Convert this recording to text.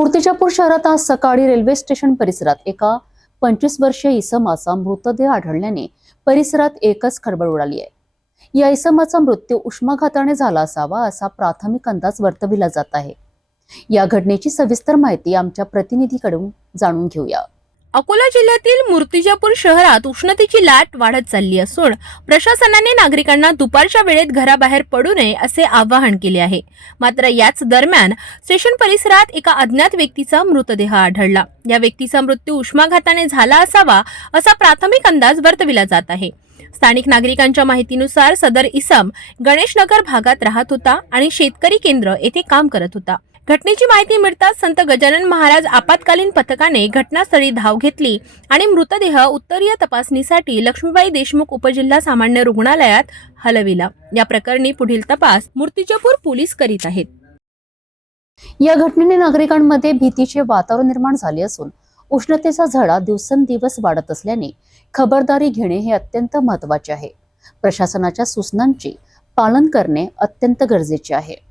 मूर्तिजापूर शहरात आज सकाळी रेल्वे स्टेशन परिसरात एका 25 वर्षीय इसमाचा मृतदेह आढळल्याने परिसरात एकच खळबळ उडाली आहे। या इसमाचा मृत्यू उष्माघाताने झाला असावा असा प्राथमिक अंदाज वर्तविला जात आहे। या घटनेची सविस्तर माहिती आमच्या प्रतिनिधीकडून जाणून घेऊया। अकोला जिल्ह्यातील मूर्तिजापूर शहरात उष्णतेची लाट वाढत चालली असून प्रशासनाने नागरिकांना दुपारच्या वेळेत घराबाहेर पडू नये असे आवाहन केले आहे। मात्र याच दरम्यान स्टेशन परिसरात एका अज्ञात व्यक्तीचा मृतदेह आढळला। या व्यक्तीचा मृत्यू उष्माघाताने झाला असावा असा प्राथमिक अंदाज वर्तविला जात आहे। स्थानिक नागरिकांच्या माहितीनुसार सदर इसम गणेशनगर भागात राहत होता आणि शेतकरी केंद्र येथे काम करत होता। घटनेची माहिती मिळताच संत गजानन महाराज आपत्कालीन पथकाने घटनास्थळी धाव घेतली आणि मृतदेह उत्तरीय तपासणीसाठी लक्ष्मीबाई देशमुख उपजिल्हा सामान्य रुग्णालयात हलविला। या प्रकरणी पुढील तपास मूर्तिजापूर पोलीस करीत आहेत। या घटनेने नागरिकांमध्ये भीतीचे वातावरण निर्माण झाले असून उष्णतेचा झळा दिवसेंदिवस वाढत असल्याने खबरदारी घेणे हे अत्यंत महत्त्वाचे आहे। प्रशासनाच्या सूचनांचे पालन करणे अत्यंत गरजेचे आहे।